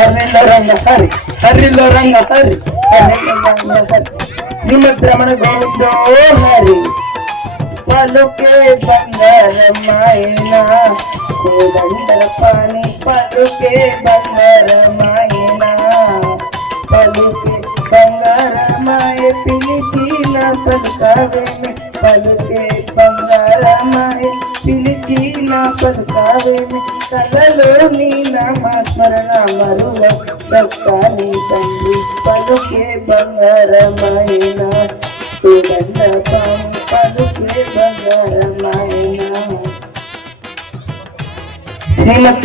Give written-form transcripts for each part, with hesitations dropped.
హరిలో రంగ హరి హరిలో రంగ హరి హరిలో రంగ హరి శ్రీమద్ రమణ గోవిందో హరి పలుకే బంగారమాయనా కోదండర పాని పలుకే బంగారమాయనా పలుకే బంగారమాయ పిలిచిన పలుకావేమి పలుకే బంగారమాయ పిలిచిన పలుకావేమి కలలో నీ నామస్మరణ మరువ చక్కని తండ్రి పలుకే బంగారమాయనా కోదండ పాని పలుకే బంగారమాయనా శ్రీమద్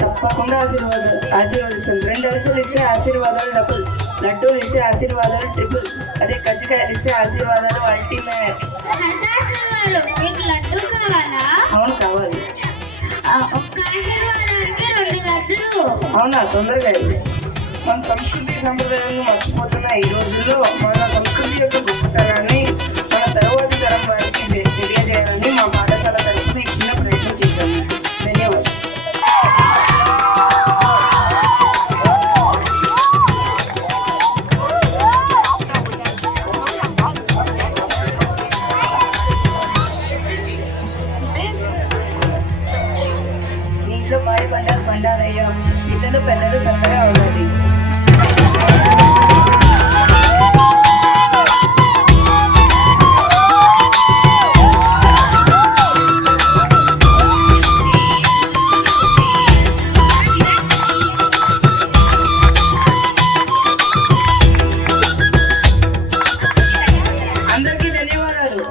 తప్పకుండా ఆశీర్వదిస్తాను. 2 అరిసెలు ఇస్తే ఆశీర్వాదాలు డబుల్, లడ్డూలు ఇస్తే ఆశీర్వాదాలు ట్రిపుల్, అదే కజ్జికాయలు ఇస్తే ఆశీర్వాదాలు అల్టిమేట్. అవును కావాలి. అవునా తొందరగా మన సంస్కృతి సంప్రదాయాలను మర్చిపోతున్న ఈ రోజుల్లో మన సంస్కృతి యొక్క గొప్పతనాన్ని మన తరువాతి తరం వారికి తెలియజేయాలని మా పాఠశాల తరఫున ఈ చిన్న ప్రయత్నం చేశాము. ధన్యవాదాలు. ఇంట్లో పాడి పండాలయ్యా, పిల్లలు పెద్దలు సన్నగా ఉండాలి.